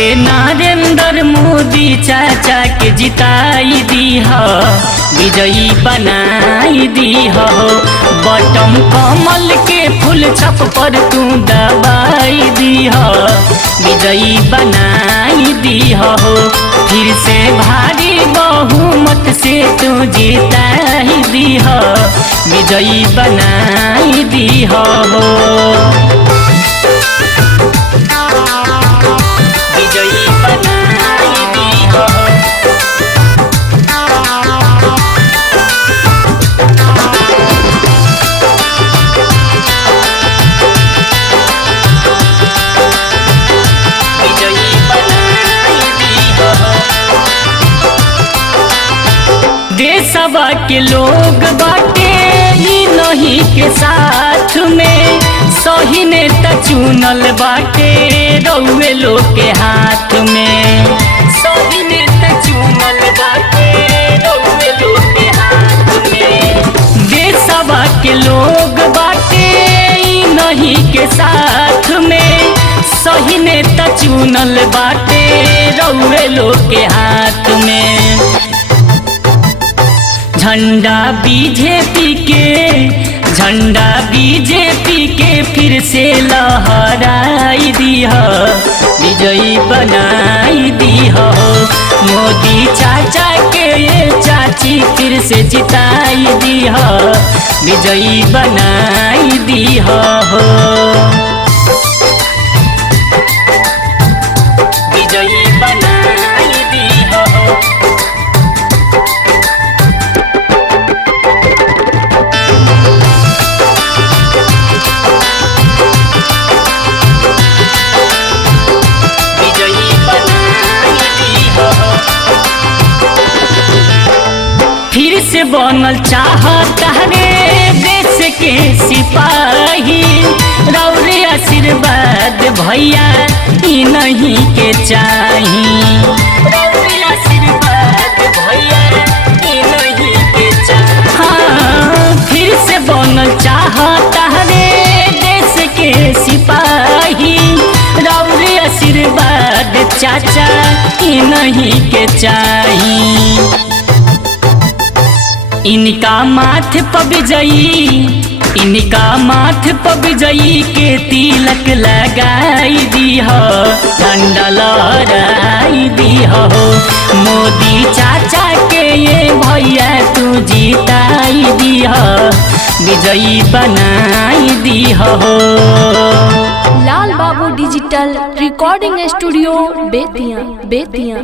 नरेंद्र मोदी चाचा के जिताई दीह, विजयी बनाई दीह। बटम कमल के फूल छप पर तू दबाई दीह, विजयी बनाई दीह। फिर से भारी बहुमत से तू जिताई दीह, विजयी बनाई दीह। देशवा के लोग बाटे ही नहीं के साथ में, सही नेता चुनल बाटे रउए लोग के हाथ में। सही नेता चुनल बाटे रउए लोग के हाथ में। देशवा के लोग बाटे ही नहीं के साथ में, सही नेता चुनल बाटे रउए लोग के हाथ में। झंडा बीजेपी के फिर से लहराई दीह, विजयी बनाई दीह। मोदी चाचा के ये चाची फिर से जिताई दीह, विजयी बनाई दीह। विजयी बनाई दीह। फिर से बनल चाहता रे देश के सिपाही, रउरे आशीर्वाद भैया ई नहीं के चाही। रउरे आशीर्वाद भैया ई नहीं के चाही। हाँ, फिर से बनल चाहता रे देश के सिपाही, रउरे आशीर्वाद चाचा ई नहीं के चाही। इनका माथ पर विजयी के तिलक लगाई दीह, झंडा लहराई दीह। मोदी चाचा के ये भैया तू जिताई दीह, विजयी बनाई दीह। लाल बाबू डिजिटल रिकॉर्डिंग स्टूडियो बेतिया।